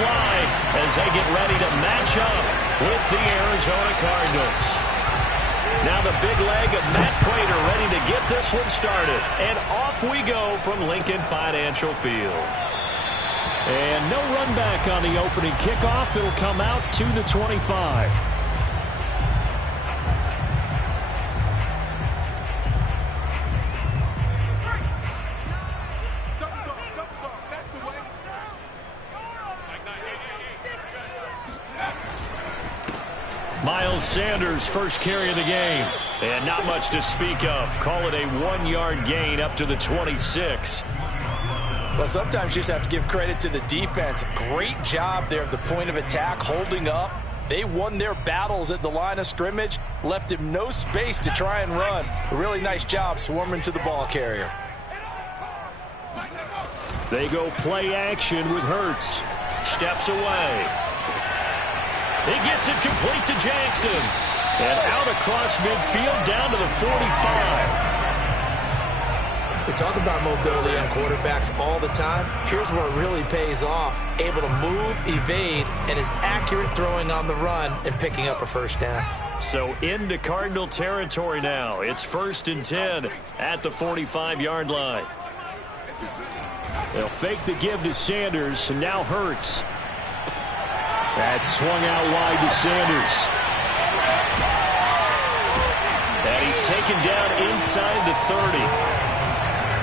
fly as they get ready to match up with the Arizona Cardinals. Now the big leg of Matt Pratt ready to get this one started. And off we go from Lincoln Financial Field. And no run back on the opening kickoff. It'll come out to the 25. Miles Sanders' first carry of the game. And not much to speak of. Call it a 1-yard gain up to the 26. Well, sometimes you just have to give credit to the defense. Great job there at the point of attack, holding up. They won their battles at the line of scrimmage, left him no space to try and run. A really nice job swarming to the ball carrier. They go play action with Hurts. Steps away. He gets it complete to Jackson. And out across midfield down to the 45. We talk about mobility on quarterbacks all the time. Here's where it really pays off. Able to move, evade, and is accurate throwing on the run and picking up a first down. So into Cardinal territory now. It's 1st and 10 at the 45-yard line. They'll fake the give to Sanders, and now Hurts. That's swung out wide to Sanders. And he's taken down inside the 30.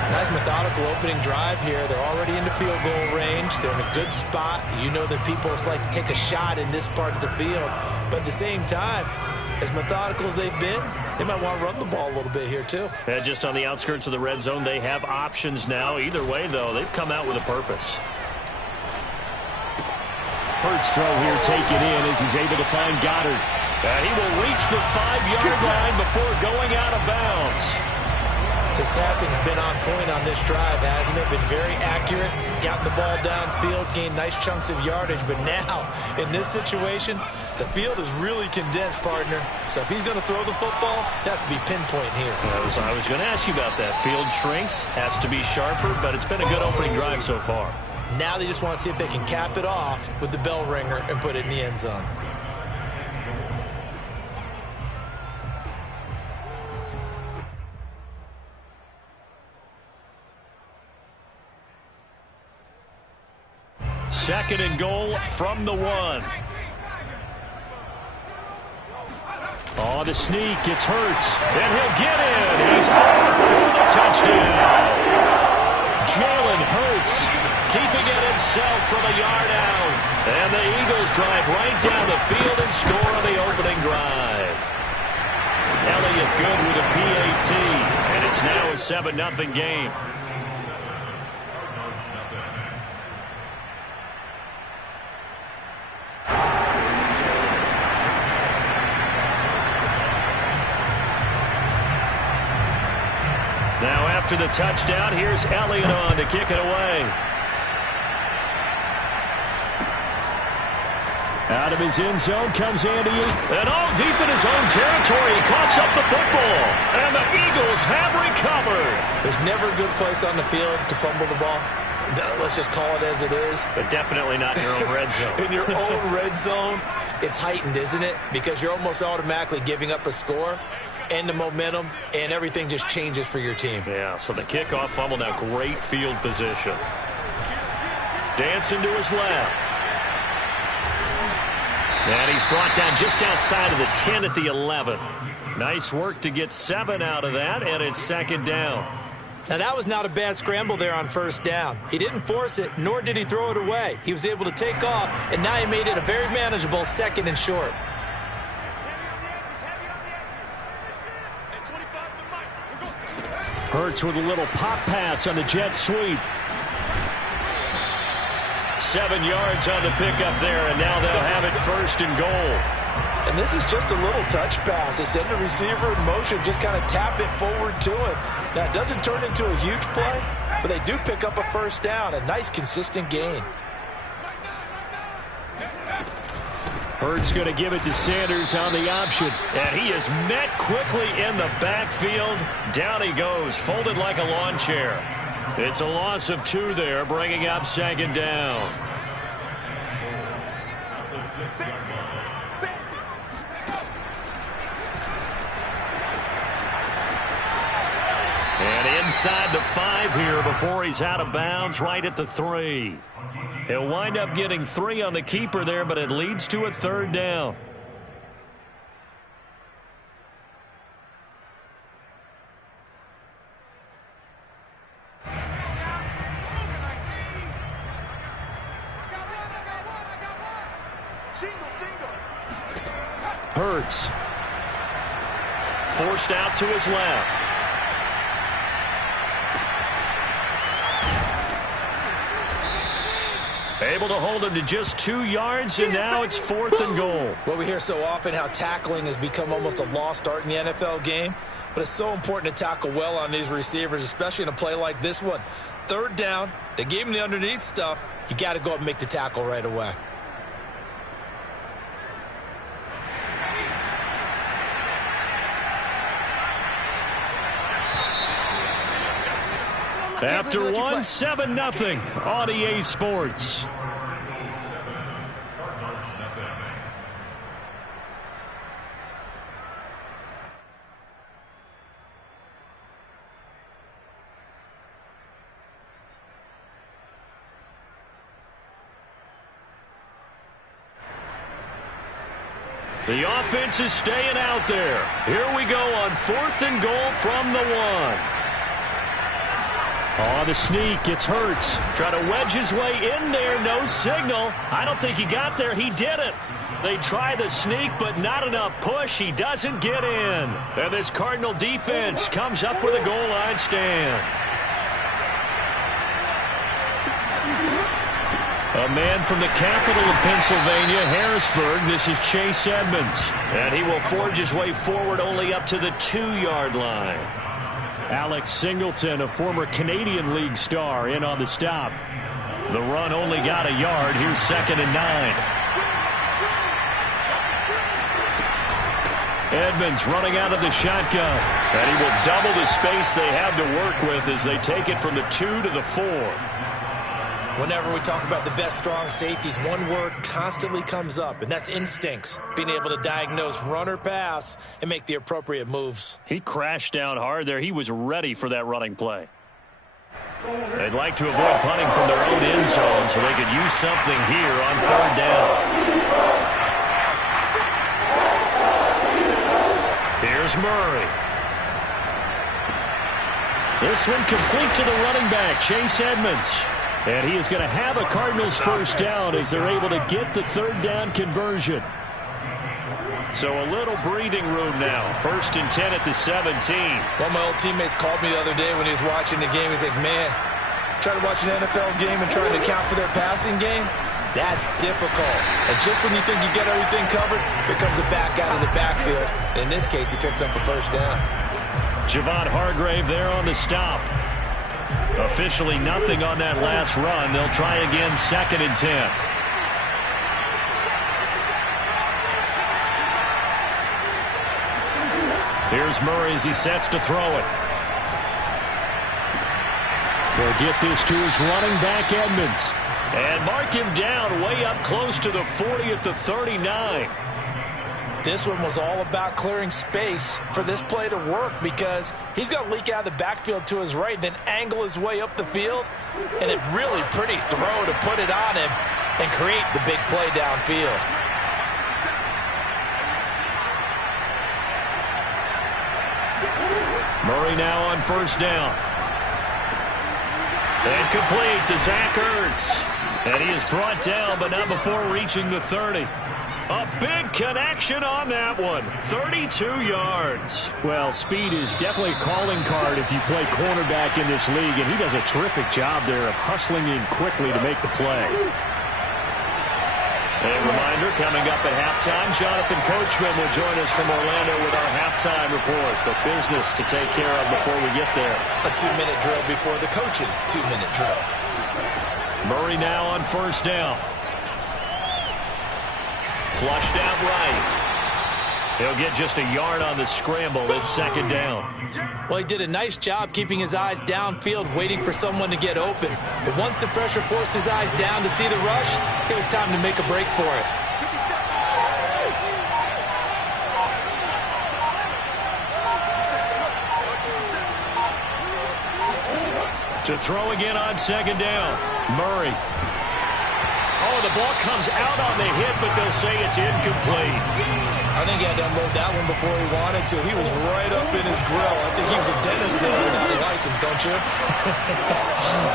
Nice methodical opening drive here. They're already into field goal range. They're in a good spot. You know that people like to take a shot in this part of the field. But at the same time, as methodical as they've been, they might want to run the ball a little bit here too. Yeah, just on the outskirts of the red zone, they have options now. Either way, though, they've come out with a purpose. Hurts throw here taken in as he's able to find Goddard. And he will reach the 5-yard line before going out of bounds. His passing's been on point on this drive, hasn't it? Been very accurate, gotten the ball downfield, gained nice chunks of yardage. But now, in this situation, the field is really condensed, partner. So if he's going to throw the football, that could be pinpoint here. I was going to ask you about that. Field shrinks, has to be sharper, but it's been a good opening drive so far. Now they just want to see if they can cap it off with the bell ringer and put it in the end zone. Second and goal from the 1. Oh, the sneak. It's Hurts. And he'll get in. He's over for the touchdown. Jalen Hurts keeping it himself from a yard out. And the Eagles drive right down the field and score on the opening drive. Elliott good with a PAT. And it's now a 7-0 game. Now after the touchdown, here's Elliott on to kick it away. Out of his end zone comes Andy. And all deep in his own territory, he coughs up the football. And the Eagles have recovered. There's never a good place on the field to fumble the ball. Let's just call it as it is. But definitely not in your own red zone. In your own red zone, it's heightened, isn't it? Because you're almost automatically giving up a score. And the momentum, and everything just changes for your team. Yeah, so the kickoff fumble now, great field position. Dancing to his left. And he's brought down just outside of the 10 at the 11. Nice work to get 7 out of that, and it's second down. Now, that was not a bad scramble there on first down. He didn't force it, nor did he throw it away. He was able to take off, and now he made it a very manageable 2nd and short. Hurts with a little pop pass on the jet sweep. 7 yards on the pickup there, and now they'll have it 1st and goal. And this is just a little touch pass. They send the receiver in motion, just kind of tap it forward to him. Now, it doesn't turn into a huge play, but they do pick up a first down, a nice, consistent gain. Hurts going to give it to Sanders on the option. And he is met quickly in the backfield. Down he goes, folded like a lawn chair. It's a loss of 2 there, bringing up 2nd down. And inside the 5 here before he's out of bounds, right at the 3. He'll wind up getting 3 on the keeper there, but it leads to a 3rd down. Hurts. Forced out to his left. Able to hold him to just 2 yards, and now it's 4th and goal. Well, we hear so often how tackling has become almost a lost art in the NFL game, but it's so important to tackle well on these receivers, especially in a play like this one. 3rd down, they gave him the underneath stuff. You got to go up and make the tackle right away. After 1, 7-0 on EA Sports. The offense is staying out there. Here we go on 4th and goal from the 1. Oh, the sneak. It's Hurts. Try to wedge his way in there. No signal. I don't think he got there. He didn't. They try the sneak, but not enough push. He doesn't get in. And this Cardinal defense comes up with a goal line stand. A man from the capital of Pennsylvania, Harrisburg. This is Chase Edmonds. And he will forge his way forward only up to the 2-yard line. Alex Singleton, a former Canadian League star, in on the stop. The run only got a yard. Here's 2nd and 9. Edmonds running out of the shotgun. And he will double the space they have to work with as they take it from the 2 to the 4. Whenever we talk about the best strong safeties, one word constantly comes up, and that's instincts. Being able to diagnose run or pass and make the appropriate moves. He crashed down hard there. He was ready for that running play. They'd like to avoid punting from their own end zone so they could use something here on 3rd down. Here's Murray. This one complete to the running back, Chase Edmonds. And he is going to have a Cardinals 1st down as they're able to get the 3rd down conversion. So a little breathing room now. 1st and 10 at the 17. One of my old teammates called me the other day when he was watching the game. He's like, man, trying to watch an NFL game and trying to account for their passing game? That's difficult. And just when you think you get everything covered, here comes a back out of the backfield. And in this case, he picks up a 1st down. Javon Hargrave there on the stop. Officially nothing on that last run. They'll try again 2nd and 10. Here's Murray as he sets to throw it. They'll get this to his running back, Edmonds. And mark him down way up close to the 40 at the 39. This one was all about clearing space for this play to work because he's going to leak out of the backfield to his right and then angle his way up the field. And a really pretty throw to put it on him and create the big play downfield. Murray now on 1st down. And complete to Zach Ertz. And he is brought down, but not before reaching the 30. A big connection on that one. 32 yards. Well, speed is definitely a calling card if you play cornerback in this league, and he does a terrific job there of hustling in quickly to make the play. A reminder, coming up at halftime, Jonathan Coachman will join us from Orlando with our halftime report. But business to take care of before we get there. A 2-minute drill before the coach's 2-minute drill. Murray now on 1st down. Flushed out right. He'll get just a yard on the scramble. It's 2nd down. Well, he did a nice job keeping his eyes downfield, waiting for someone to get open. But once the pressure forced his eyes down to see the rush, it was time to make a break for it. To throw again on second down. Murray. Oh, the ball comes out on the hit, but they'll say it's incomplete. I think he had to unload that one before he wanted to. He was right up in his grill. I think he was a dentist there without a license, don't you?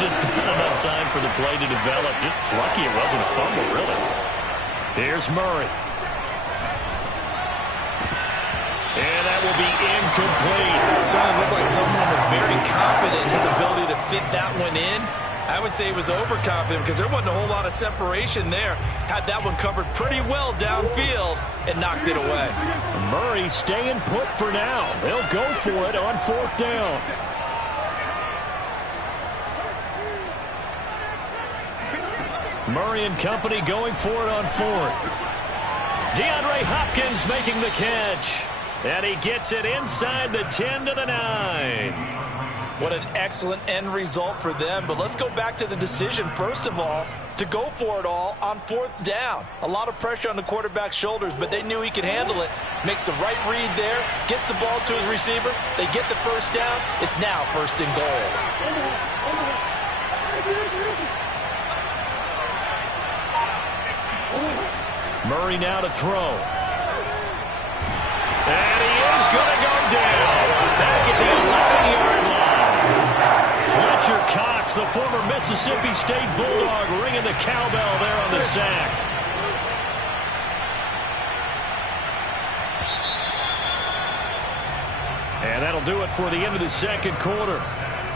Just not enough time for the play to develop. Just lucky it wasn't a fumble, really. Here's Murray. And that will be incomplete. Certainly looked like someone was very confident in his ability to fit that one in. I would say he was overconfident because there wasn't a whole lot of separation there. Had that one covered pretty well downfield and knocked it away. Murray staying put for now. They'll go for it on fourth down. Murray and company going for it on fourth. DeAndre Hopkins making the catch. And he gets it inside the 10 to the 9. What an excellent end result for them. But let's go back to the decision, first of all, to go for it all on fourth down. A lot of pressure on the quarterback's shoulders, but they knew he could handle it. Makes the right read there, gets the ball to his receiver. They get the first down. It's now first and goal. Murray now to throw. And he is going to go down. Back at the 11-yard line. Fletcher Cox, the former Mississippi State Bulldog, ringing the cowbell there on the sack. And that'll do it for the end of the second quarter.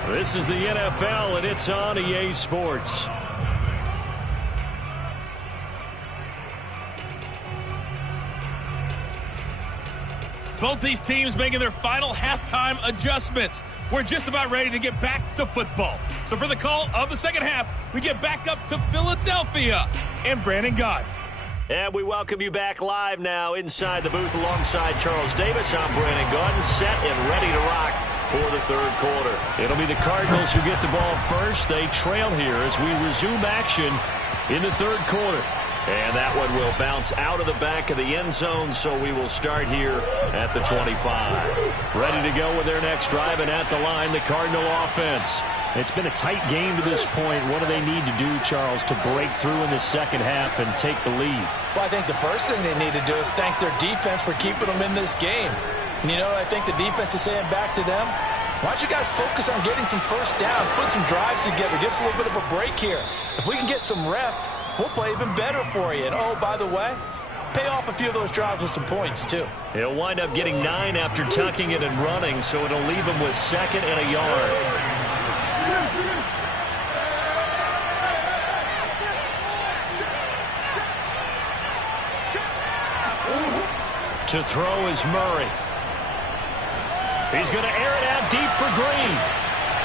This is the NFL, and it's on EA Sports. Both these teams making their final halftime adjustments. We're just about ready to get back to football. So for the call of the second half, we get back up to Philadelphia and Brandon Gott. And we welcome you back live now inside the booth alongside Charles Davis. I'm Brandon Gott, set and ready to rock for the third quarter. It'll be the Cardinals who get the ball first. They trail here as we resume action in the third quarter. And that one will bounce out of the back of the end zone, so we will start here at the 25. Ready to go with their next drive, and at the line, the Cardinal offense. It's been a tight game to this point. What do they need to do, Charles, to break through in the second half and take the lead? Well, I think the first thing they need to do is thank their defense for keeping them in this game. And you know what I think the defense is saying back to them? Why don't you guys focus on getting some first downs, put some drives together, give us a little bit of a break here. If we can get some rest, we'll play even better for you. And, oh, by the way, pay off a few of those drives with some points, too. He'll wind up getting 9 after tucking it and running, so it'll leave him with second and a yard. To throw is Murray. He's going to air it out deep for Green.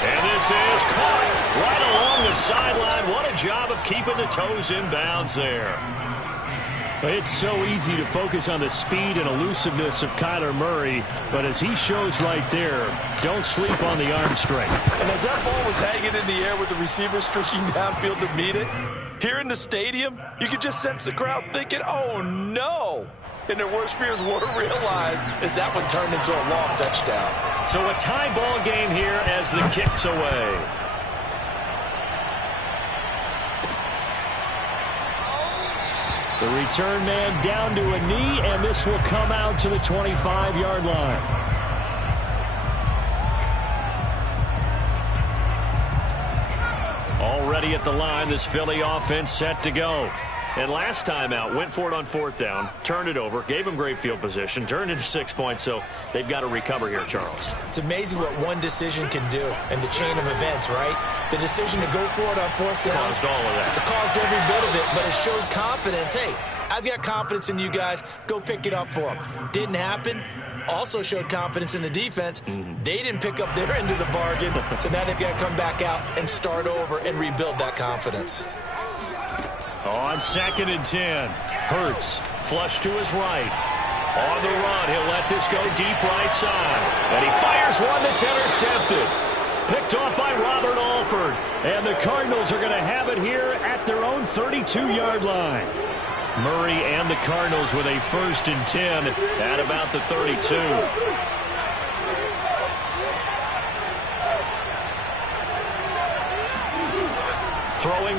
And this is caught right along the sideline. What a job of keeping the toes in bounds there. It's so easy to focus on the speed and elusiveness of Kyler Murray, but as he shows right there, don't sleep on the arm strength. And as that ball was hanging in the air with the receiver streaking downfield to meet it, here in the stadium, you could just sense the crowd thinking, oh, no. And their worst fears were realized as that one turned into a long touchdown. So a tie ball game here as the kick's away. The return man down to a knee, and this will come out to the 25-yard line. Already at the line, this Philly offense set to go. And last time out, went for it on fourth down, turned it over, gave him great field position, turned into 6 points, so they've got to recover here, Charles. It's amazing what one decision can do in the chain of events, right? The decision to go for it on fourth down. Caused all of that. It caused every bit of it, but it showed confidence. Hey, I've got confidence in you guys. Go pick it up for them. Didn't happen. Also showed confidence in the defense. They didn't pick up their end of the bargain, so now they've got to come back out and start over and rebuild that confidence. On second and 10, Hurts, flush to his right. On the run, he'll let this go deep right side. And he fires one that's intercepted. Picked off by Robert Alford. And the Cardinals are going to have it here at their own 32-yard line. Murray and the Cardinals with a 1st and 10 at about the 32.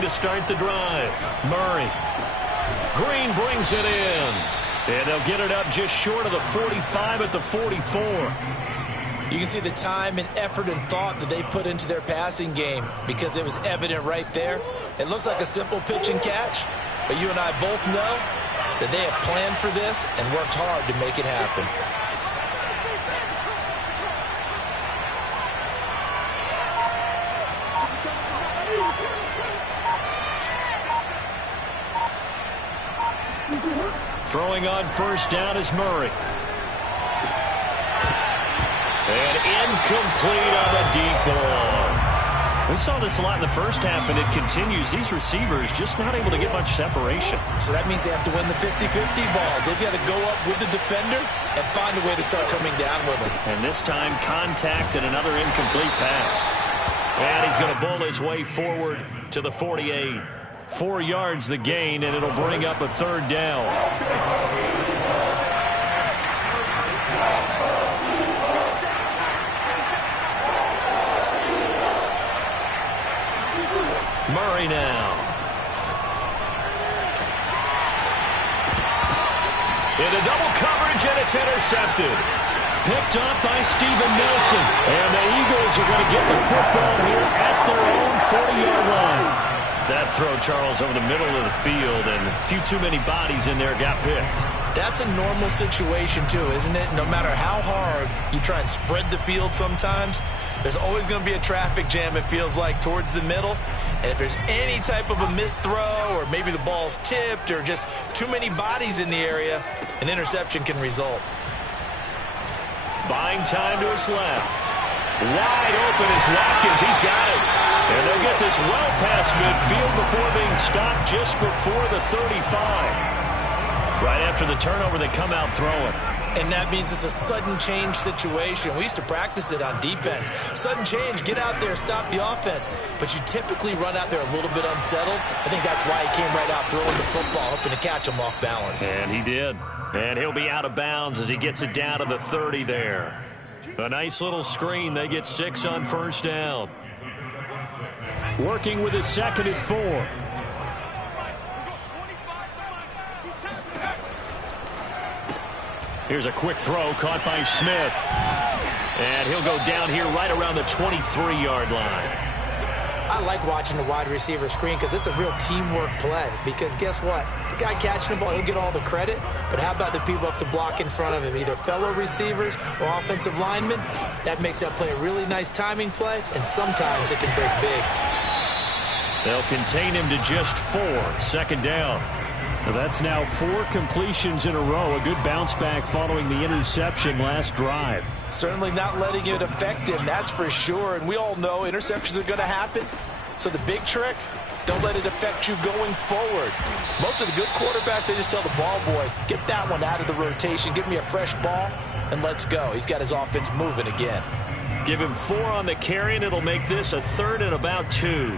to start the drive. Murray. Green brings it in. And they'll get it up just short of the 45 at the 44. You can see the time and effort and thought that they put into their passing game because it was evident right there. It looks like a simple pitch and catch, but you and I both know that they have planned for this and worked hard to make it happen. Throwing on first down is Murray. And incomplete on the deep ball. We saw this a lot in the first half, and it continues. These receivers just not able to get much separation. So that means they have to win the 50-50 balls. They've got to go up with the defender and find a way to start coming down with them. And this time, contact and another incomplete pass. And he's going to bull his way forward to the 48. 4 yards the gain, and it'll bring up a third down. Murray now. Into double coverage, and it's intercepted. Picked off by Steven Nelson. And the Eagles are going to get the football here at their own 40-yard line. That throw, Charles, over the middle of the field, and a few too many bodies in there got picked. That's a normal situation, too, isn't it? No matter how hard you try and spread the field sometimes, there's always going to be a traffic jam, it feels like, towards the middle. And if there's any type of a missed throw, or maybe the ball's tipped, or just too many bodies in the area, an interception can result. Buying time to his left. Wide open is Watkins. He's got it. And they'll get this well past midfield before being stopped just before the 35. Right after the turnover, they come out throwing. And that means it's a sudden change situation. We used to practice it on defense. Sudden change, get out there, stop the offense. But you typically run out there a little bit unsettled. I think that's why he came right out throwing the football, hoping to catch him off balance. And he did. And he'll be out of bounds as he gets it down to the 30 there. A nice little screen. They get 6 on first down. Working with his second and 4. Here's a quick throw caught by Smith. And he'll go down here right around the 23-yard line. I like watching the wide receiver screen because it's a real teamwork play. Because guess what? The guy catching the ball, he'll get all the credit. But how about the people up to block in front of him, either fellow receivers or offensive linemen? That makes that play a really nice timing play, and sometimes it can break big. They'll contain him to just 4. Second down. Well, that's now 4 completions in a row. A good bounce back following the interception last drive. Certainly not letting it affect him, that's for sure. And we all know interceptions are going to happen. So the big trick, don't let it affect you going forward. Most of the good quarterbacks, they just tell the ball boy, get that one out of the rotation, give me a fresh ball, and let's go. He's got his offense moving again. Give him 4 on the carry, and it'll make this a 3rd and about 2.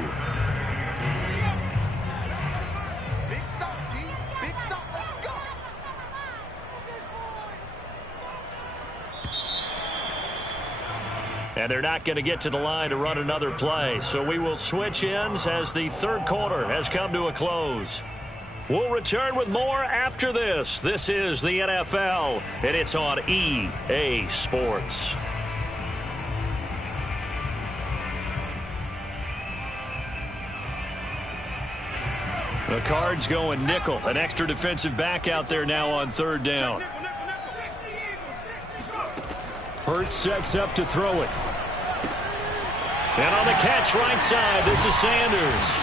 And they're not going to get to the line to run another play. So we will switch ends as the third quarter has come to a close. We'll return with more after this. This is the NFL, and it's on EA Sports. The Cards going nickel. An extra defensive back out there now on 3rd down. Hurts sets up to throw it. And on the catch right side, this is Sanders.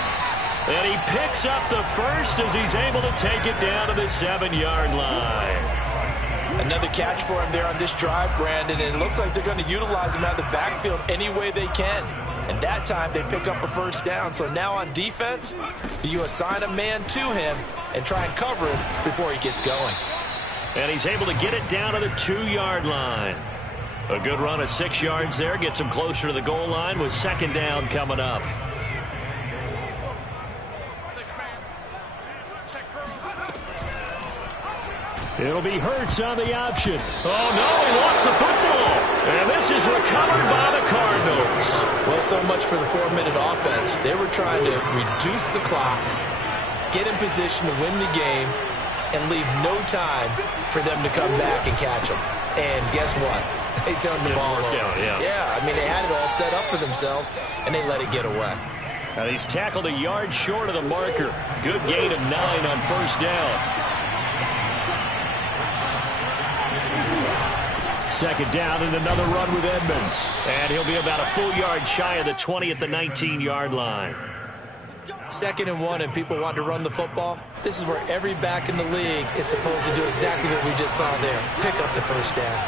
And he picks up the first as he's able to take it down to the 7-yard line. Another catch for him there on this drive, Brandon, and it looks like they're going to utilize him out of the backfield any way they can. And that time they pick up a first down. So now on defense, do you assign a man to him and try and cover him before he gets going? And he's able to get it down to the 2-yard line. A good run of 6 yards there. Gets him closer to the goal line with 2nd down coming up. It'll be Hurts on the option. Oh, no, he lost the football. And this is recovered by the Cardinals. Well, so much for the 4-minute offense. They were trying to reduce the clock, get in position to win the game, and leave no time for them to come back and catch them. And guess what? They turned the ball over. Yeah, I mean, they had it all set up for themselves, and they let it get away. And he's tackled a yard short of the marker. Good gain of 9 on first down. Second down and another run with Edmonds. And he'll be about a full yard shy of the 20 at the 19-yard line. 2nd and 1, and people want to run the football. This is where every back in the league is supposed to do exactly what we just saw there. Pick up the first down.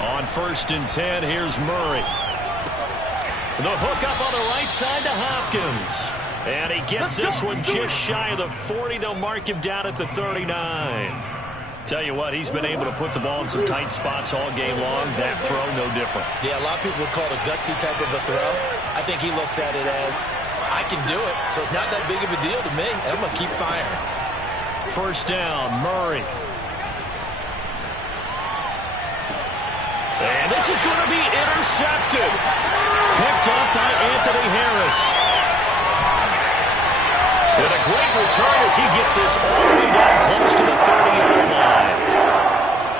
On 1st and 10, here's Murray. The hook up on the right side to Hopkins. And he gets this one just shy of the 40. They'll mark him down at the 39. Tell you what, he's been able to put the ball in some tight spots all game long. That throw, no different. Yeah, a lot of people would call it a gutsy type of a throw. I think he looks at it as, I can do it, so it's not that big of a deal to me, and I'm going to keep firing. First down, Murray. And this is going to be intercepted. Picked up by Anthony Harris. And a great return as he gets this all the way down close to the 30-yard line.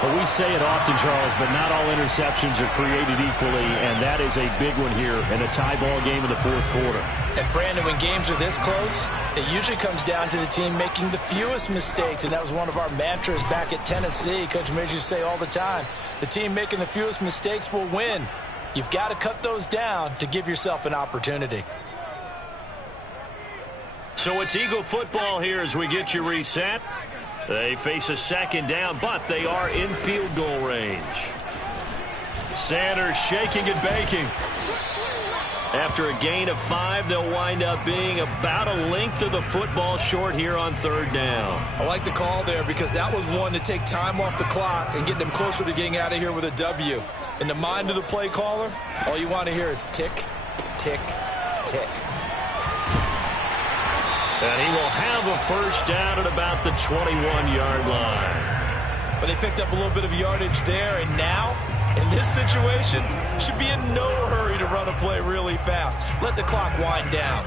Well, we say it often, Charles, but not all interceptions are created equally, and that is a big one here in a tie ball game in the 4th quarter. And, Brandon, when games are this close, it usually comes down to the team making the fewest mistakes, and that was one of our mantras back at Tennessee. Coach Midge used to say all the time, the team making the fewest mistakes will win. You've got to cut those down to give yourself an opportunity. So it's Eagle football here as we get you reset. They face a 2nd down, but they are in field goal range. Sanders shaking and baking. After a gain of 5, they'll wind up being about a length of the football short here on 3rd down. I like the call there because that was one to take time off the clock and get them closer to getting out of here with a W. In the mind of the play caller, all you want to hear is tick, tick, tick. And he will have a first down at about the 21-yard line. But they picked up a little bit of yardage there, and now, in this situation, should be in no hurry to run a play really fast. Let the clock wind down.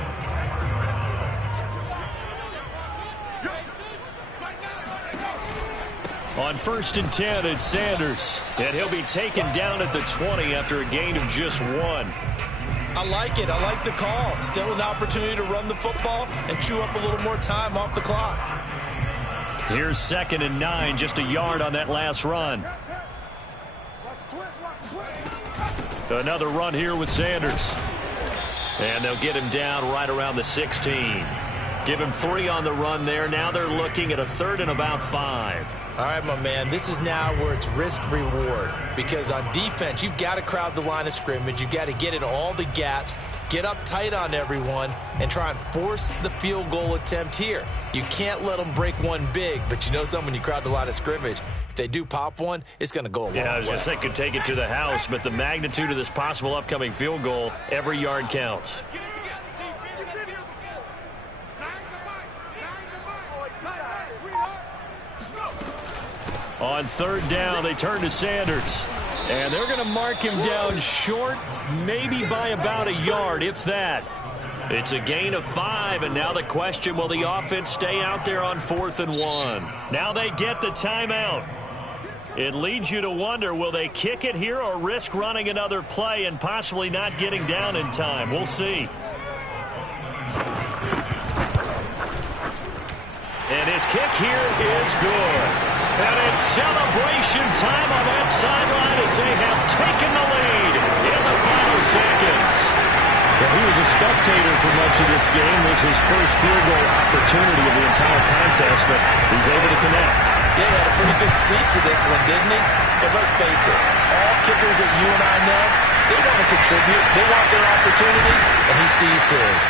On 1st and 10, it's Sanders. And he'll be taken down at the 20 after a gain of just 1. I like it. I like the call. Still an opportunity to run the football and chew up a little more time off the clock. Here's 2nd and 9, just a yard on that last run. Another run here with Sanders. And they'll get him down right around the 16. Give him 3 on the run there. Now they're looking at a 3rd and about 5. All right, my man, this is now where it's risk-reward. Because on defense, you've got to crowd the line of scrimmage. You've got to get in all the gaps, get up tight on everyone, and try and force the field goal attempt here. You can't let them break one big, but you know something, when you crowd the line of scrimmage, if they do pop one, it's going to go a long way. Yeah, I was going to say could take it to the house, but the magnitude of this possible upcoming field goal, every yard counts. On 3rd down, they turn to Sanders. And they're going to mark him down short, maybe by about a yard, if that. It's a gain of 5, and now the question, will the offense stay out there on 4th and 1? Now they get the timeout. It leads you to wonder, will they kick it here or risk running another play and possibly not getting down in time? We'll see. And his kick here is good. And it's celebration time on that sideline as they have taken the lead in the final seconds. Well, he was a spectator for much of this game. This is his first field goal opportunity of the entire contest, but he's able to connect. Yeah, he had a pretty good seat to this one, didn't he? But let's face it, all kickers that you and I know, they want to contribute. They want their opportunity, and he seized his.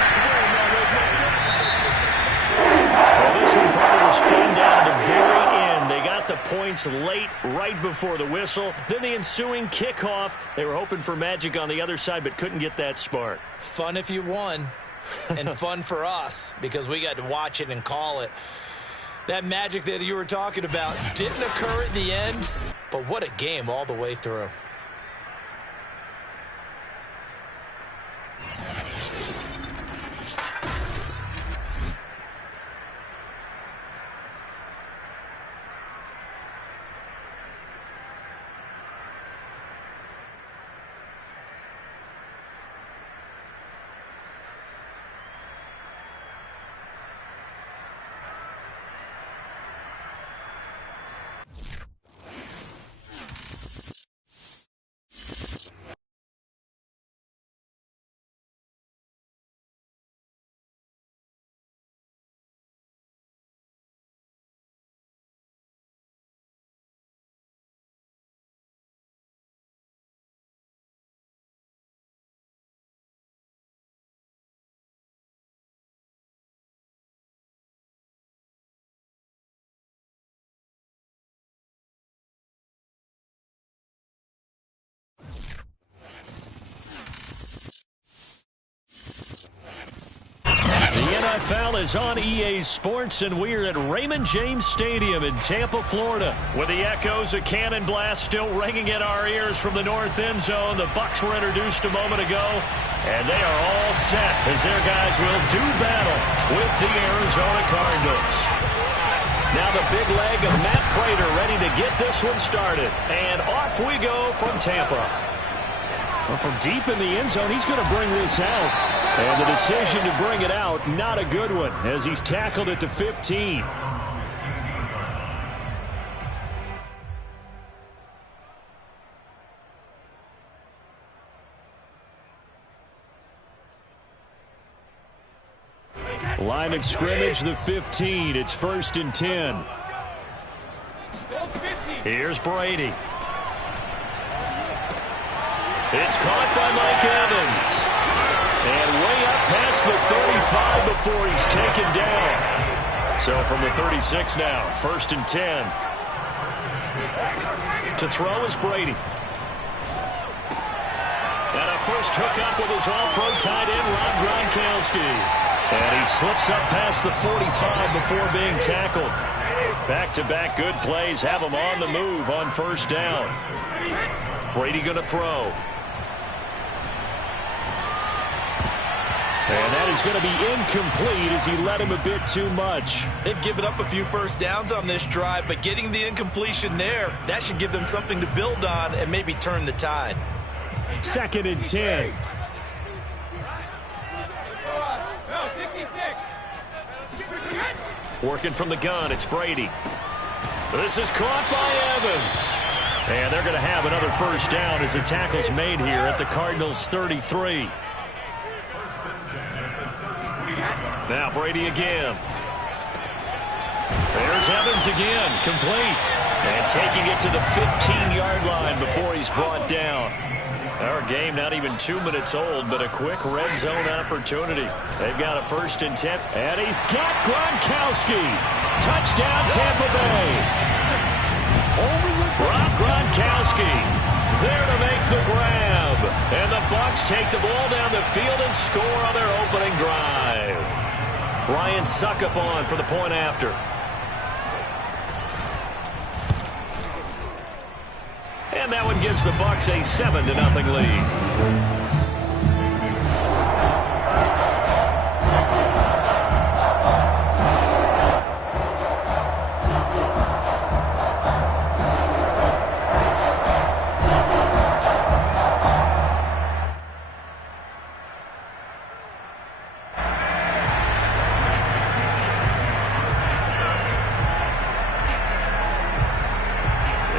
Well, this one probably was fun down to the very end. They got the points late, right before the whistle. Then the ensuing kickoff. They were hoping for magic on the other side, but couldn't get that spark. Fun if you won. and fun for us because we got to watch it and call it. That magic that you were talking about didn't occur in the end, but what a game all the way through. NFL is on EA Sports, and we're at Raymond James Stadium in Tampa, Florida, with the echoes of cannon blast still ringing in our ears from the north end zone. The Bucs were introduced a moment ago, and they are all set as their guys will do battle with the Arizona Cardinals. Now the big leg of Matt Pratt ready to get this one started, and off we go from Tampa. Well, from deep in the end zone, he's going to bring this out. And the decision to bring it out, not a good one, as he's tackled at the 15. Line of scrimmage, the 15. It's 1st and 10. Here's Brady. It's caught by Mike Evans. And way up past the 35 before he's taken down. So from the 36 now, 1st and 10. To throw is Brady. And a first hookup with his all-pro tight end, Rob Gronkowski. And he slips up past the 45 before being tackled. Back-to-back good plays have him on the move on 1st down. Brady going to throw. And that is going to be incomplete as he led him a bit too much. They've given up a few first downs on this drive, but getting the incompletion there, that should give them something to build on and maybe turn the tide. 2nd and 10. Working from the gun, it's Brady. This is caught by Evans. And they're going to have another 1st down as the tackle's made here at the Cardinals' 33. Now Brady again. There's Evans again, complete. And taking it to the 15-yard line before he's brought down. Our game not even 2 minutes old, but a quick red zone opportunity. They've got a 1st and 10. And he's got Gronkowski. Touchdown, Tampa Bay. Rob Gronkowski there to make the grab. And the Bucs take the ball down the field and score on their opening drive. Ryan Suckup on for the point after. And that one gives the Bucs a 7-0 lead.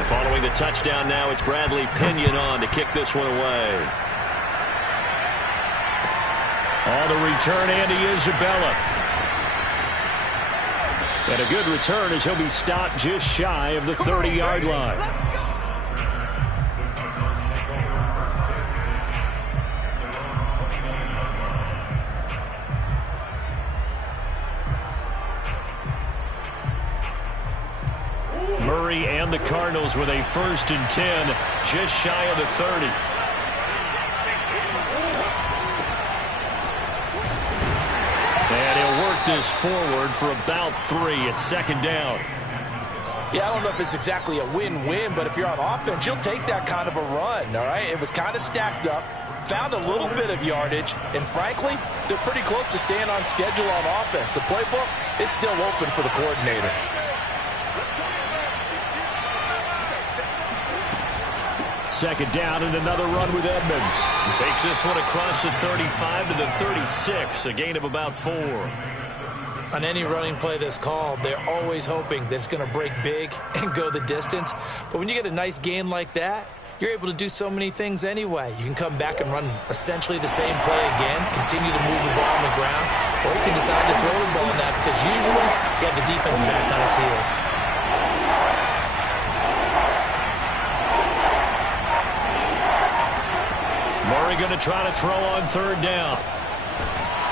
Following the touchdown now, it's Bradley Pinion on to kick this one away. On the return, Andy Isabella. And a good return as he'll be stopped just shy of the 30-yard line. Murray and the Cardinals with a 1st and 10, just shy of the 30. this forward for about 3 at second down. Yeah, I don't know if it's exactly a win-win, but if you're on offense, you'll take that kind of a run, all right? It was kind of stacked up, found a little bit of yardage, and frankly, they're pretty close to staying on schedule on offense. The playbook is still open for the coordinator. Second down and another run with Edmonds. He takes this one across the 35 to the 36, a gain of about 4. On any running play that's called, they're always hoping that it's going to break big and go the distance. But when you get a nice gain like that, you're able to do so many things anyway. You can come back and run essentially the same play again, continue to move the ball on the ground, or you can decide to throw the ball in that because usually you have the defense back on its heels. Murray going to try to throw on third down.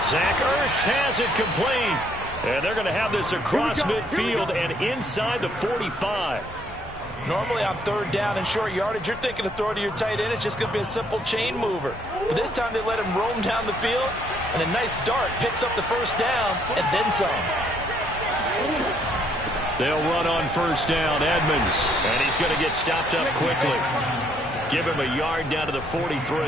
Zach Ertz has it complete. And they're going to have this across midfield and inside the 45. Normally on third down and short yardage, you're thinking to throw to your tight end. It's just going to be a simple chain mover. But this time they let him roam down the field, and a nice dart picks up the first down and then some. They'll run on first down, Edmonds. And he's going to get stopped up quickly. Give him a yard down to the 43.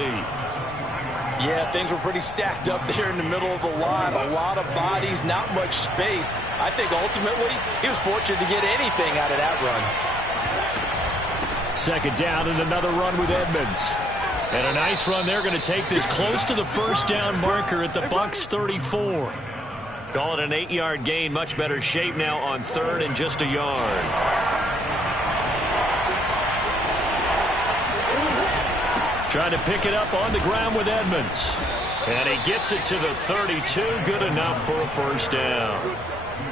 Yeah, things were pretty stacked up there in the middle of the line. A lot of bodies, not much space. I think ultimately he was fortunate to get anything out of that run. Second down and another run with Edmonds. And a nice run. They're going to take this close to the first down marker at the Bucs 34. Call it an 8-yard gain. Much better shape now on third and just a yard. Trying to pick it up on the ground with Edmonds. And he gets it to the 32. Good enough for a first down.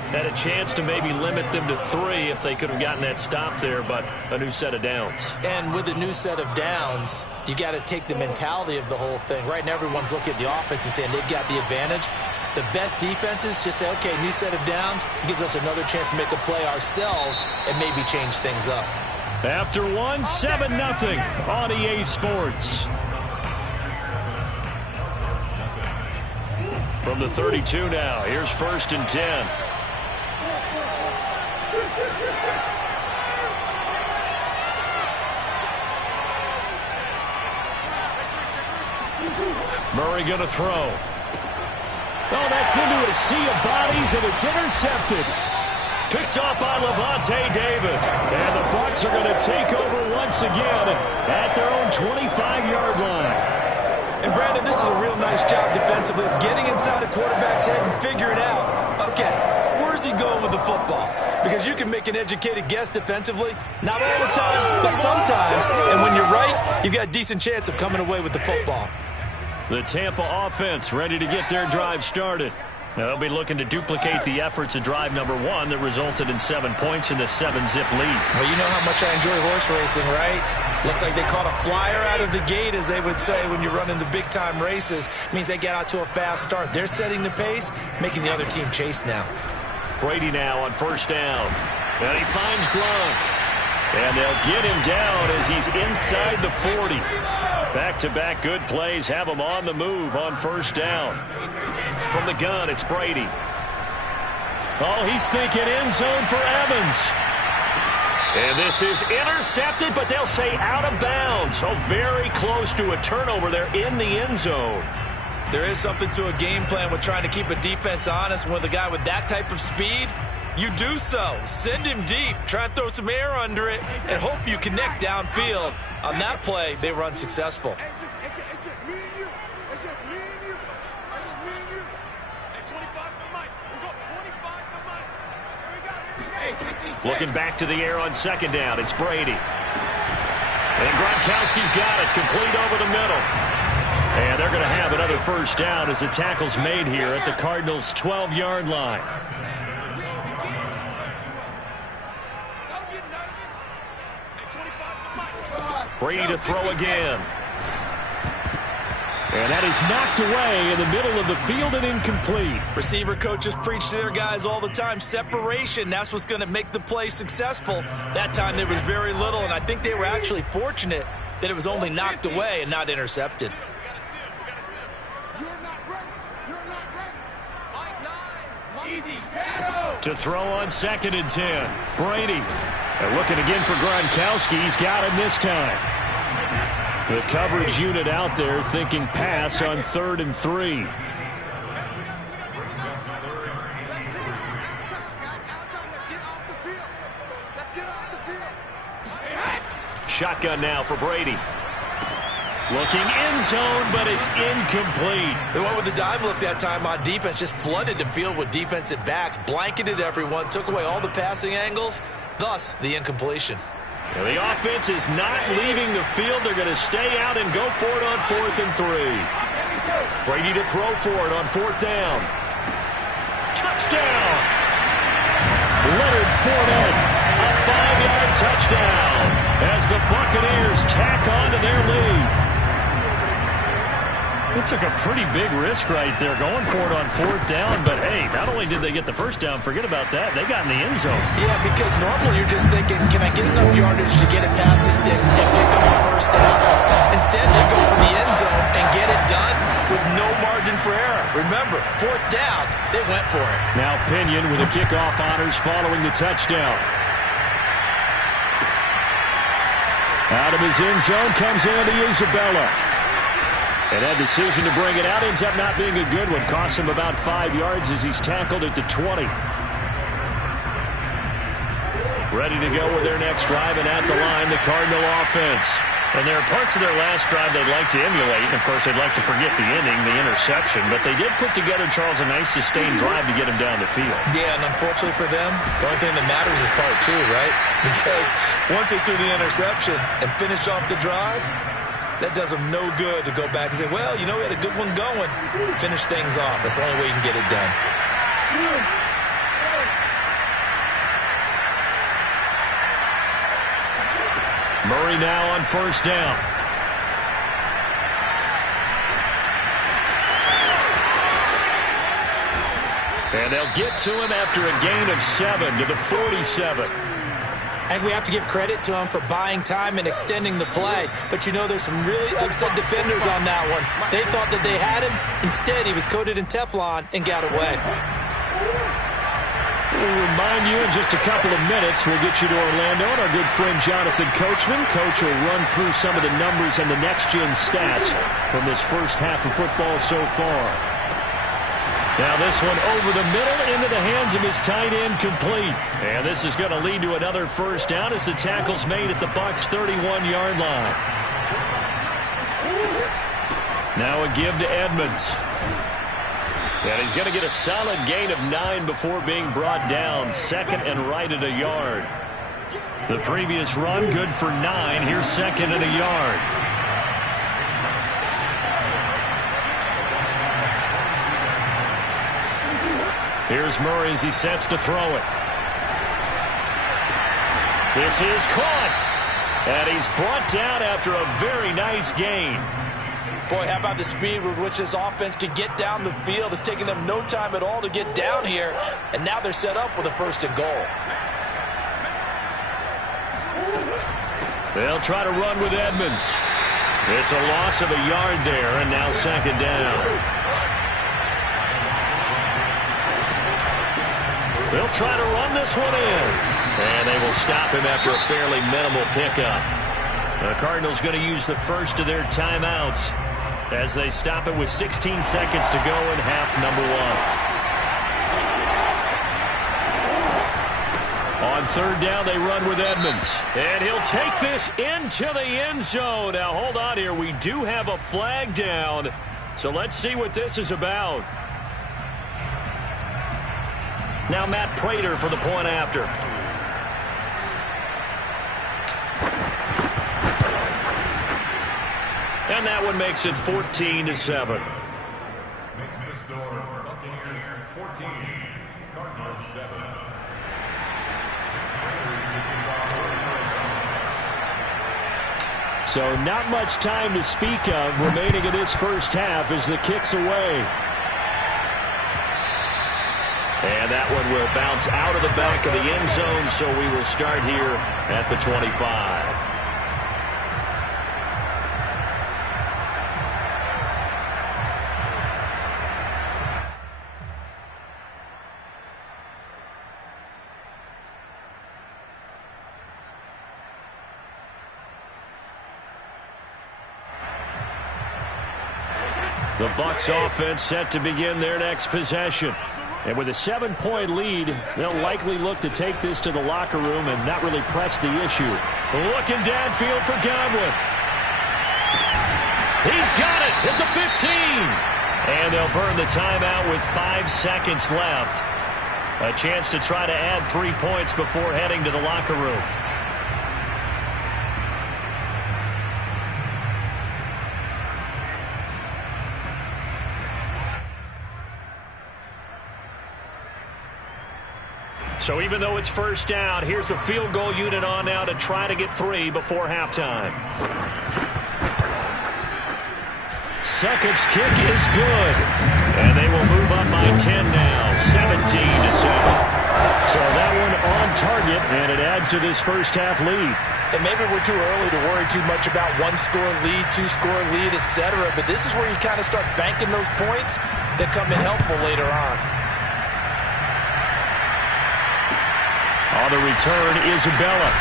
Had a chance to maybe limit them to 3 if they could have gotten that stop there, but a new set of downs. And with a new set of downs, you got to take the mentality of the whole thing. Right now, everyone's looking at the offense and saying they've got the advantage. The best defenses just say, okay, new set of downs. It gives us another chance to make a play ourselves and maybe change things up. After 1, 7-0 on EA Sports. From the 32 now, here's 1st and 10. Murray going to throw. Oh, that's into a sea of bodies, and it's intercepted. Picked off by Levante David. And the Bucs are going to take over once again at their own 25-yard line. And, Brandon, this is a real nice job defensively of getting inside a quarterback's head and figuring out, okay, where's he going with the football? Because you can make an educated guess defensively. Not all the time, but sometimes. And when you're right, you've got a decent chance of coming away with the football. The Tampa offense ready to get their drive started. They'll be looking to duplicate the efforts of drive number 1 that resulted in 7 points in the 7-zip lead. Well, you know how much I enjoy horse racing, right? Looks like they caught a flyer out of the gate, as they would say when you're running the big-time races. Means they get out to a fast start. They're setting the pace, making the other team chase now. Brady now on first down. And he finds Gronk. And they'll get him down as he's inside the 40. Back-to-back good plays have him on the move on first down. From the gun, it's Brady. Oh, he's thinking end zone for Evans. And this is intercepted, but they'll say out of bounds. Oh, very close to a turnover there in the end zone. There is something to a game plan with trying to keep a defense honest. With a guy with that type of speed, you do so. Send him deep. Try and throw some air under it and hope you connect downfield. On that play, they were unsuccessful. It's just me and you. It's just me and you. It's just me and you. And 25 for Mike. We got 25 for Mike. Here we go. Looking back to the air on second down, it's Brady. And Gronkowski's got it, complete over the middle. And they're going to have another first down as the tackle's made here at the Cardinals' 12-yard line. Brady to throw again. And that is knocked away in the middle of the field and incomplete. Receiver coaches preach to their guys all the time. Separation, that's what's going to make the play successful. That time there was very little, and I think they were actually fortunate that it was only knocked away and not intercepted. To throw on 2nd and 10. Brady. They're looking again for Gronkowski. He's got him this time. The coverage unit out there thinking pass on 3rd and 3. Shotgun now for Brady. Looking end zone, but it's incomplete. They went with the dime look that time on defense, just flooded the field with defensive backs, blanketed everyone, took away all the passing angles, thus the incompletion. Now the offense is not leaving the field. They're going to stay out and go for it on 4th and 3. Brady to throw for it on 4th down. Touchdown! Leonard Fournette, a 5-yard touchdown as the Buccaneers tack on to their lead. It took a pretty big risk right there going for it on 4th down, but hey, not only did they get the first down, forget about that, they got in the end zone. Yeah, because normally you're just thinking, can I get enough yardage to get it past the sticks and pick up the first down? Instead, they go for the end zone and get it done with no margin for error. Remember, 4th down, they went for it. Now Pinion with the kickoff honors following the touchdown. Out of his end zone comes Andy Isabella. And that decision to bring it out ends up not being a good one. Costs him about 5 yards as he's tackled at the 20. Ready to go with their next drive, and at the line, the Cardinal offense. And there are parts of their last drive they'd like to emulate. And, of course, they'd like to forget the inning, the interception. But they did put together, Charles, a nice sustained drive to get him down the field. Yeah, and unfortunately for them, the only thing that matters is part 2, right? Because once they threw the interception and finished off the drive, that does them no good to go back and say, well, you know, we had a good one going. Finish things off. That's the only way you can get it done. Murray now on 1st down. And they'll get to him after a gain of 7 to the 47. And we have to give credit to him for buying time and extending the play. But, you know, there's some really upset defenders on that one. They thought that they had him. Instead, he was coated in Teflon and got away. We'll remind you in just a couple of minutes, we'll get you to Orlando and our good friend Jonathan Coachman. Coach will run through some of the numbers and the next-gen stats from this first half of football so far. Now this one over the middle into the hands of his tight end, complete. And this is going to lead to another first down as the tackle's made at the Bucs' 31-yard line. Now a give to Edmonds. And he's going to get a solid gain of 9 before being brought down. 2nd and right at a yard. The previous run good for 9. Here's 2nd and a yard. Here's Murray as he sets to throw it. This is caught. And he's brought down after a very nice gain. Boy, how about the speed with which this offense can get down the field? It's taken them no time at all to get down here. And now they're set up with a 1st and goal. They'll try to run with Edmonds. It's a loss of a yard there, and now 2nd down. They'll try to run this one in. And they will stop him after a fairly minimal pickup. The Cardinals going to use the first of their timeouts as they stop it with 16 seconds to go in half number 1. On 3rd down, they run with Edmonds. And he'll take this into the end zone. Now, hold on here. We do have a flag down. So let's see what this is about. Now Matt Prater for the point after. And that one makes it 14-7. Makes the score Buccaneers 14, Cardinals 7. So not much time to speak of remaining in this first half as the kick's away. And that one will bounce out of the back of the end zone, so we will start here at the 25. The Bucs offense set to begin their next possession. And with a 7-point lead, they'll likely look to take this to the locker room and not really press the issue. Looking downfield for Godwin. He's got it at the 15. And they'll burn the timeout with 5 seconds left. A chance to try to add 3 points before heading to the locker room. So even though it's first down, here's the field goal unit on now to try to get 3 before halftime. Succop's kick is good. And they will move up by 10 now, 17-7. So that one on target, and it adds to this first half lead. And maybe we're too early to worry too much about 1-score lead, 2-score lead, etc. But this is where you kind of start banking those points that come in helpful later on. On the return, Isabella.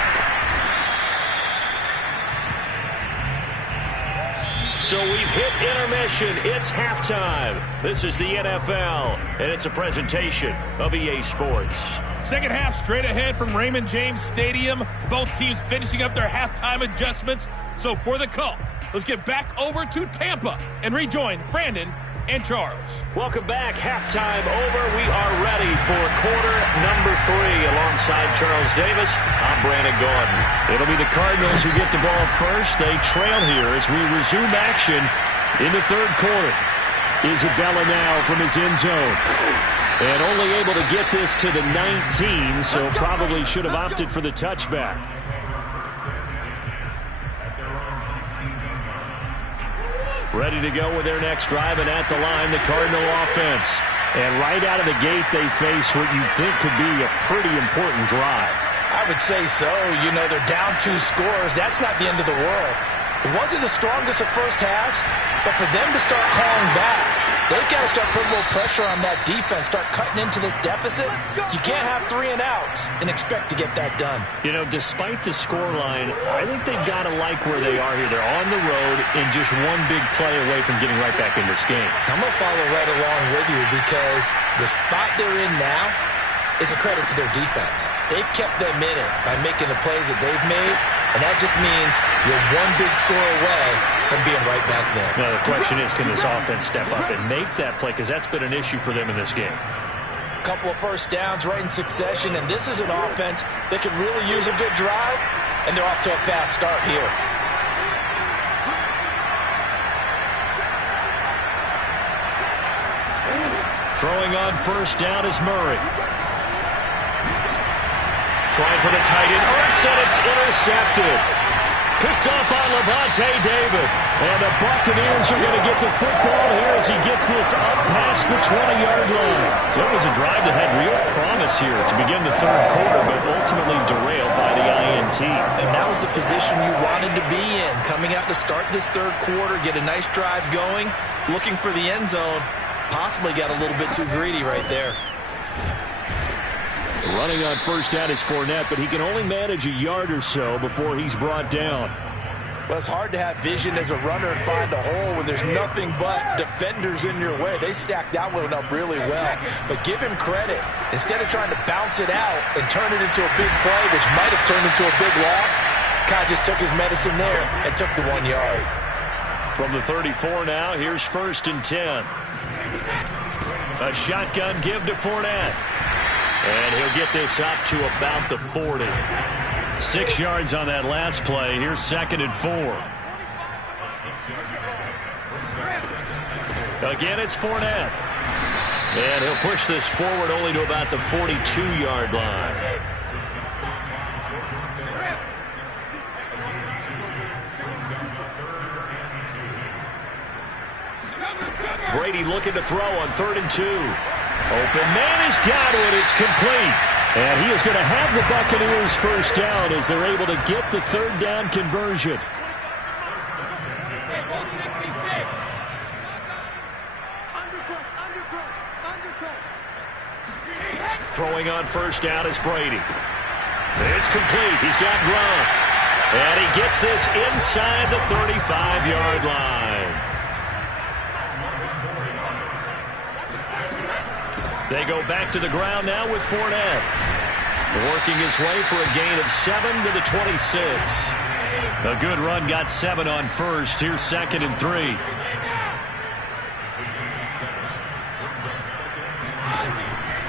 So we've hit intermission. It's halftime. This is the NFL, and it's a presentation of EA Sports. Second half straight ahead from Raymond James Stadium. Both teams finishing up their halftime adjustments. So for the call, let's get back over to Tampa and rejoin Brandon and Charles. Welcome back. Halftime over. We are ready for quarter number 3. Alongside Charles Davis, I'm Brandon Gordon. It'll be the Cardinals who get the ball first. They trail here as we resume action in the third quarter. Isabella now from his end zone. And only able to get this to the 19, so probably should have opted for the touchback. Ready to go with their next drive, and at the line, the Cardinal offense. And right out of the gate, they face what you think could be a pretty important drive. I would say so. You know, they're down 2 scores. That's not the end of the world. It wasn't the strongest of first halves, but for them to start calling back, they've got to start putting a little pressure on that defense, start cutting into this deficit. You can't have 3 and outs and expect to get that done. You know, despite the scoreline, I think they've got to like where they are here. They're on the road and just one big play away from getting right back in this game. I'm going to follow right along with you because the spot they're in now is a credit to their defense. They've kept them in it by making the plays that they've made, and that just means you're one big score away from being right back there. Now, the question is, can this offense step up and make that play? Because that's been an issue for them in this game. A couple of first downs right in succession, and this is an offense that could really use a good drive, and they're off to a fast start here. Throwing on first down is Murray. Trying for the tight end. Ertz, and it's intercepted. Picked up on Levante David. And the Buccaneers are going to get the football here as he gets this up past the 20-yard line. So it was a drive that had real promise here to begin the third quarter, but ultimately derailed by the INT. And that was the position you wanted to be in. Coming out to start this third quarter, get a nice drive going, looking for the end zone. Possibly got a little bit too greedy right there. Running on first down is Fournette, but he can only manage a yard or so before he's brought down. Well, it's hard to have vision as a runner and find a hole when there's nothing but defenders in your way. They stacked that one up really well. But give him credit. Instead of trying to bounce it out and turn it into a big play, which might have turned into a big loss, kind of just took his medicine there and took the 1 yard. From the 34 now, here's 1st and 10. A shotgun give to Fournette. And he'll get this up to about the 40. 6 yards on that last play. Here's 2nd and 4. Again, it's Fournette. And he'll push this forward only to about the 42-yard line. Brady looking to throw on 3rd and 2. Open man has got it. It's complete. And he is going to have the Buccaneers first down as they're able to get the 3rd down conversion. Throwing on first down is Brady. It's complete. He's got Gronk. And he gets this inside the 35-yard line. They go back to the ground now with Fournette. Working his way for a gain of 7 to the 26. A good run, got 7 on first. Here's 2nd and 3.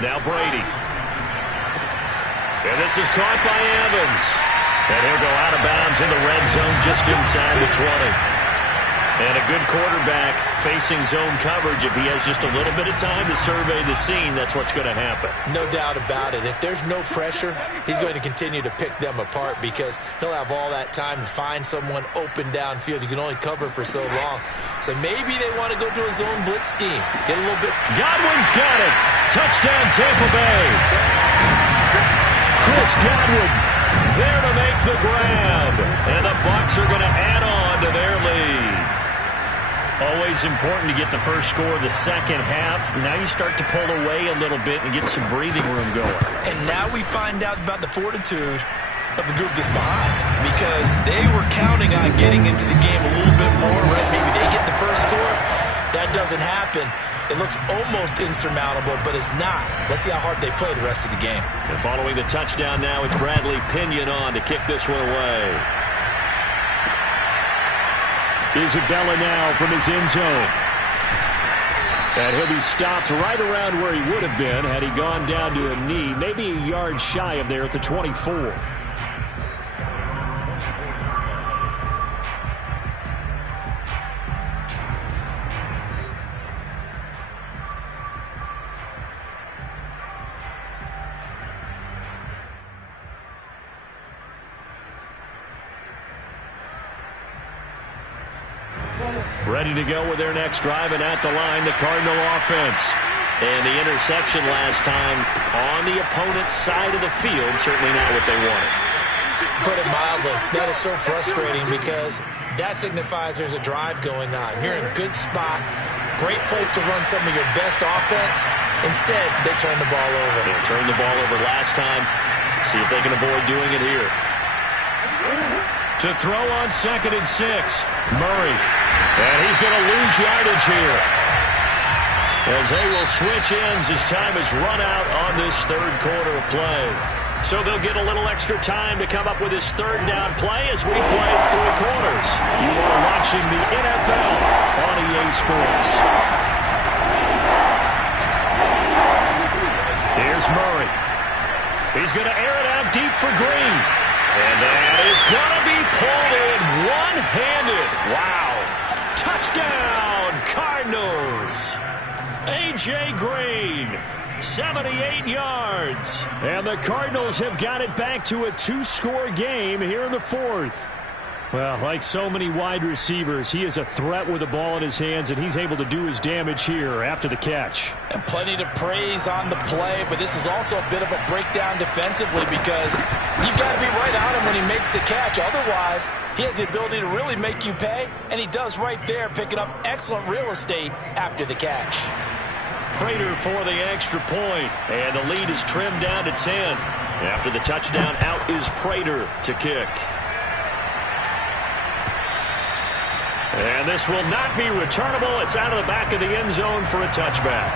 Now Brady. And this is caught by Evans. And he'll go out of bounds in the red zone just inside the 20. And a good quarterback facing zone coverage. If he has just a little bit of time to survey the scene, that's what's going to happen. No doubt about it. If there's no pressure, he's going to continue to pick them apart because he'll have all that time to find someone open downfield. You can only cover for so long. So maybe they want to go to a zone blitz scheme. Get a little bit. Godwin's got it. Touchdown, Tampa Bay. Chris Godwin there to make the grab. And the Bucs are going to add on to their lead. Always important to get the first score of the second half. Now you start to pull away a little bit and get some breathing room going. And now we find out about the fortitude of the group that's behind because they were counting on getting into the game a little bit more, right? Maybe they get the first score. That doesn't happen. It looks almost insurmountable, but it's not. Let's see how hard they play the rest of the game. And following the touchdown now, it's Bradley Pinion on to kick this one away. Isabella now from his end zone. And he'll be stopped right around where he would have been had he gone down to a knee, maybe a yard shy of there at the 24. Ready to go with their next drive, and at the line, the Cardinal offense. And the interception last time on the opponent's side of the field, certainly not what they wanted. Put it mildly, that is so frustrating because that signifies there's a drive going on. You're in a good spot, great place to run some of your best offense. Instead, they turn the ball over. They turned the ball over last time. See if they can avoid doing it here. To throw on 2nd and 6, Murray. And he's going to lose yardage here as they will switch ends as time has run out on this third quarter of play. So they'll get a little extra time to come up with his third down play as we play 3 quarters. You are watching the NFL on EA Sports. Here's Murray. He's going to air it out deep for Green. And that is going to be pulled in one-handed. Wow. Touchdown, Cardinals. A.J. Green, 78 yards. And the Cardinals have got it back to a 2-score game here in the 4th. Well, like so many wide receivers, he is a threat with the ball in his hands, and he's able to do his damage here after the catch. And plenty to praise on the play, but this is also a bit of a breakdown defensively because you've got to be right on him when he makes the catch. Otherwise, he has the ability to really make you pay, and he does right there, picking up excellent real estate after the catch. Prater for the extra point, and the lead is trimmed down to 10. After the touchdown, out is Prater to kick. And this will not be returnable. It's out of the back of the end zone for a touchback.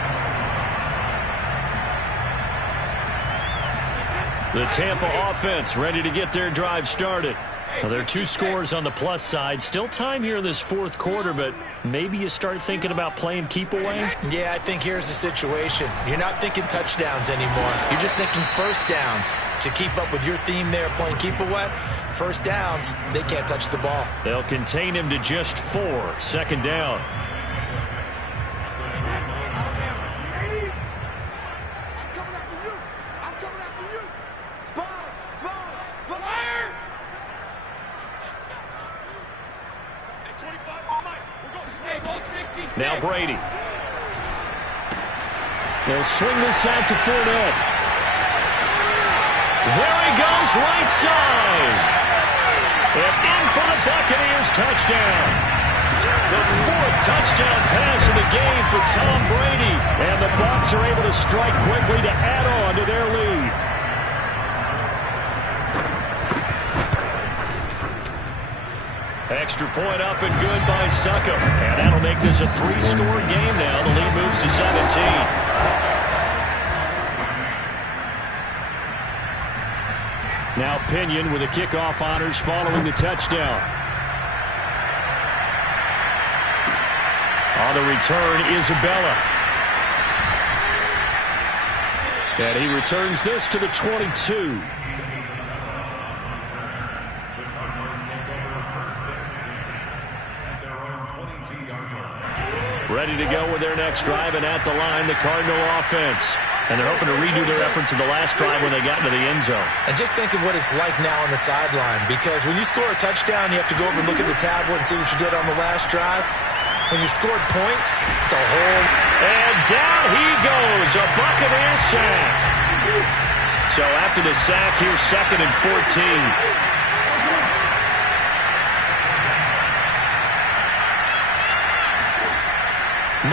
The Tampa offense ready to get their drive started. Well, there are 2 scores on the plus side. Still time here in this 4th quarter, but maybe you start thinking about playing keep away? Yeah, I think here's the situation. You're not thinking touchdowns anymore. You're just thinking first downs. To keep up with your theme there, playing keep away, first downs, they can't touch the ball. They'll contain him to just 4. 2nd down. Now Brady. They'll swing this out to Fournette. There he goes, right side. And in for the Buccaneers touchdown. The 4th touchdown pass of the game for Tom Brady. And the Bucs are able to strike quickly to add on to their lead. Extra point up and good by Succop. And that'll make this a 3-score game now. The lead moves to 17. Now Pinion with the kickoff honors following the touchdown. On the return, Isabella. And he returns this to the 22. Ready to go with their next drive, and at the line, the Cardinal offense. And they're hoping to redo their efforts in the last drive when they got into the end zone. And just think of what it's like now on the sideline, because when you score a touchdown, you have to go over and look at the tablet and see what you did on the last drive. When you scored points, it's a whole... And down he goes, a Buccaneer sack. So after the sack, here's 2nd and 14.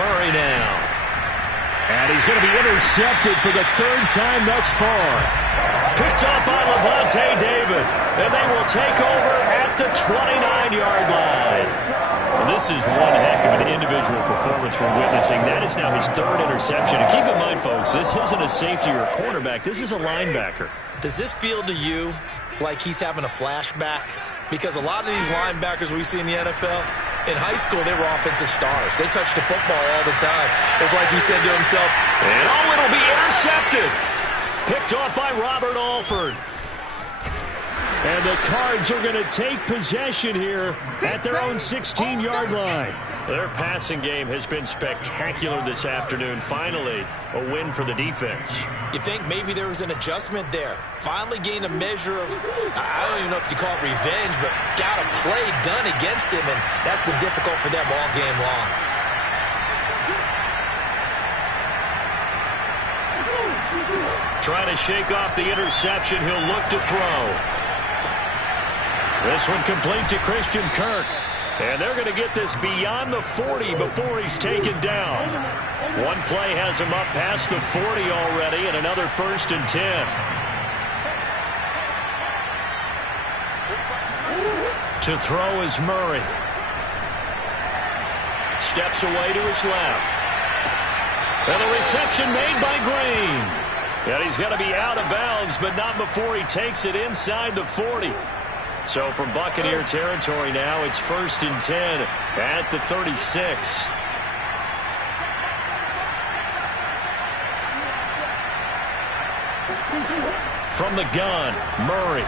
Murray now. And he's going to be intercepted for the 3rd time thus far. Picked up by Levante David. And they will take over at the 29-yard line. Well, this is one heck of an individual performance we're witnessing. That is now his 3rd interception. And keep in mind, folks, this isn't a safety or a cornerback. This is a linebacker. Does this feel to you like he's having a flashback? Because a lot of these linebackers we see in the NFL, in high school, they were offensive stars. They touched the football all the time. It's like he said to himself, and it'll be intercepted. Picked off by Robert Alford. And the Cards are going to take possession here at their own 16-yard line. Their passing game has been spectacular this afternoon. Finally, a win for the defense. You think maybe there was an adjustment there. Finally gained a measure of, I don't even know if you call it revenge, but got a play done against him, and that's been difficult for them all game long. Trying to shake off the interception. He'll look to throw. This one complete to Christian Kirk. And they're going to get this beyond the 40 before he's taken down. One play has him up past the 40 already, and another 1st and 10. To throw is Murray. Steps away to his left. And the reception made by Green. And he's going to be out of bounds, but not before he takes it inside the 40. So from Buccaneer territory now, it's 1st and 10 at the 36. From the gun, Murray.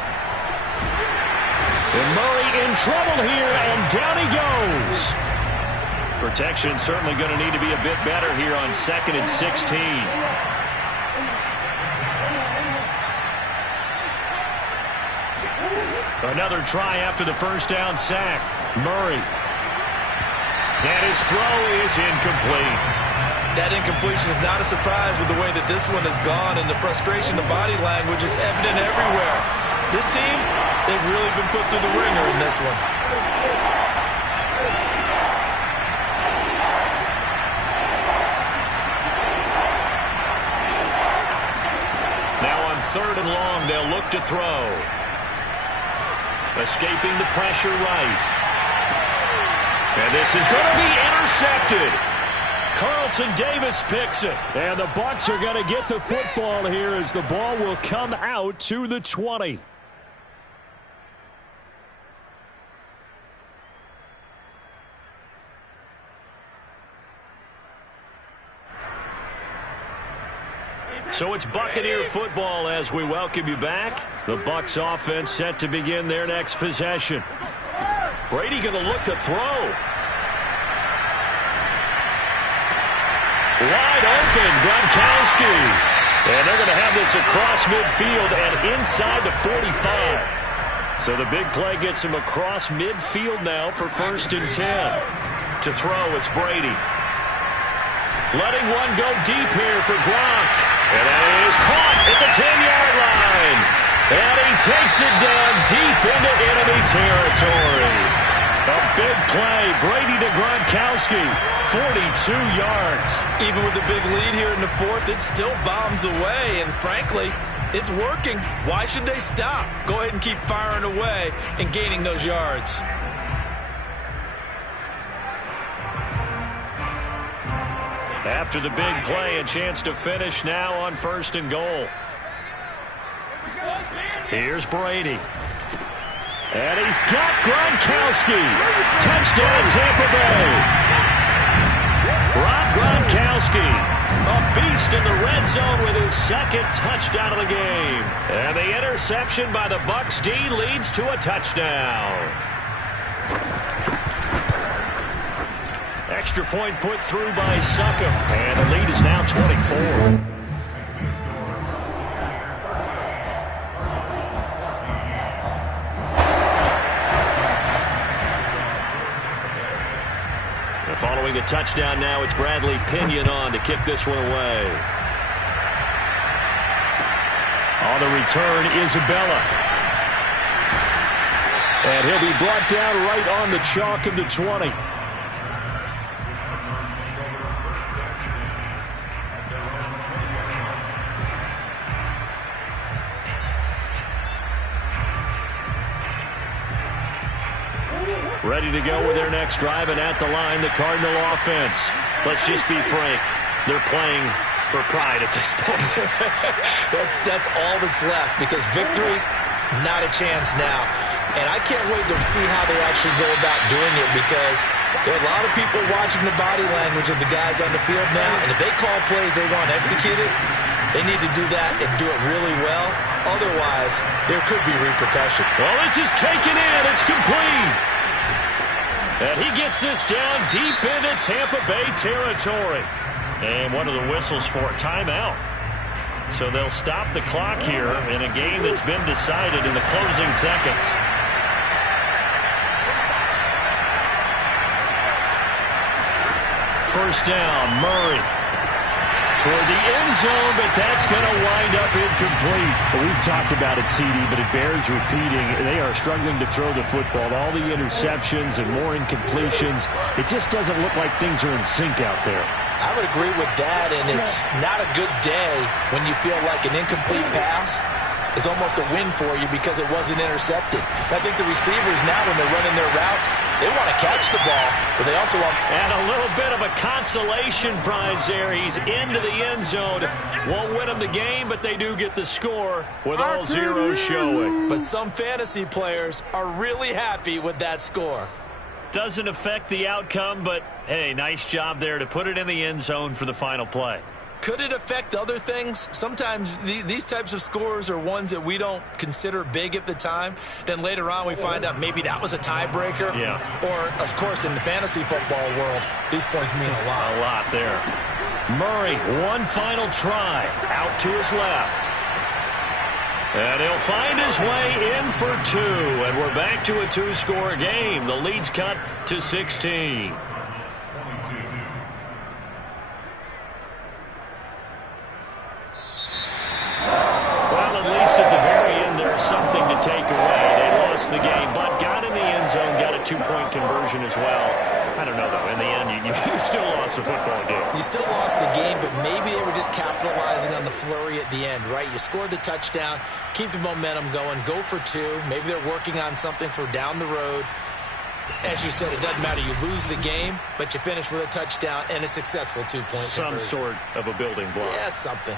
And Murray in trouble here, and down he goes. Protection certainly going to need to be a bit better here on 2nd and 16. Another try after the 1st down sack. Murray. And his throw is incomplete. That incompletion is not a surprise with the way that this one has gone, and the frustration, the body language is evident everywhere. This team, they've really been put through the ringer in this one. Now on 3rd and long, they'll look to throw. Escaping the pressure right. And this is going to be intercepted. Carlton Davis picks it. And the Bucs are going to get the football here as the ball will come out to the 20. So it's Buccaneer football as we welcome you back. The Bucs offense set to begin their next possession. Brady going to look to throw. Wide open, Gronkowski. And they're going to have this across midfield and inside the 45. So the big play gets him across midfield now for 1st and 10. To throw, it's Brady. Letting one go deep here for Gronk. And it is caught at the 10-yard line. And he takes it down deep into enemy territory. A big play. Brady to Gronkowski. 42 yards. Even with the big lead here in the 4th, it still bombs away. And frankly, it's working. Why should they stop? Go ahead and keep firing away and gaining those yards. After the big play, a chance to finish now on 1st and goal. Here's Brady. And he's got Gronkowski. Touchdown, Tampa Bay. Rob Gronkowski, a beast in the red zone with his second touchdown of the game. And the interception by the Bucs D leads to a touchdown. Extra point put through by Succop. And the lead is now 24. Following a touchdown now, it's Bradley Pinion on to kick this one away. On the return, Isabella. And he'll be brought down right on the chalk of the 20. Ready to go with their next drive, and at the line, the Cardinal offense. Let's just be frank. They're playing for pride at this point. That's all that's left, because victory, not a chance now. And I can't wait to see how they actually go about doing it, because there are a lot of people watching the body language of the guys on the field now, and if they call plays they want executed, they need to do that and do it really well. Otherwise, there could be repercussion. Well, this is taken in. It's complete. And he gets this down deep into Tampa Bay territory. And what are the whistles for? Timeout. So they'll stop the clock here in a game that's been decided in the closing seconds. First down, Murray. Toward the end zone, but that's going to wind up incomplete. Well, we've talked about it, CD, but it bears repeating. They are struggling to throw the football. All the interceptions and more incompletions. It just doesn't look like things are in sync out there. I would agree with that, and it's not a good day when you feel like an incomplete pass is almost a win for you because it wasn't intercepted. I think the receivers now, when they're running their routes, they want to catch the ball, but they also want... And a little bit of a consolation prize there. He's into the end zone. Won't win them the game, but they do get the score with all zeros showing. But some fantasy players are really happy with that score. Doesn't affect the outcome, but, hey, nice job there to put it in the end zone for the final play. Could it affect other things? Sometimes these types of scores are ones that we don't consider big at the time. Then later on we find out maybe that was a tiebreaker. Yeah. Or, of course, in the fantasy football world, these points mean a lot. A lot there. Murray, one final try. Out to his left. And he'll find his way in for two. And we're back to a two-score game. The lead's cut to 16. Well, at least at the very end, there's something to take away. They lost the game, but got in the end zone, got a two-point conversion as well. I don't know, though. In the end, you still lost the football game. You still lost the game, but maybe they were just capitalizing on the flurry at the end, right? You scored the touchdown, keep the momentum going, go for two. Maybe they're working on something for down the road. As you said, it doesn't matter. You lose the game, but you finish with a touchdown and a successful two-point conversion. Some sort of a building block. Yeah, something.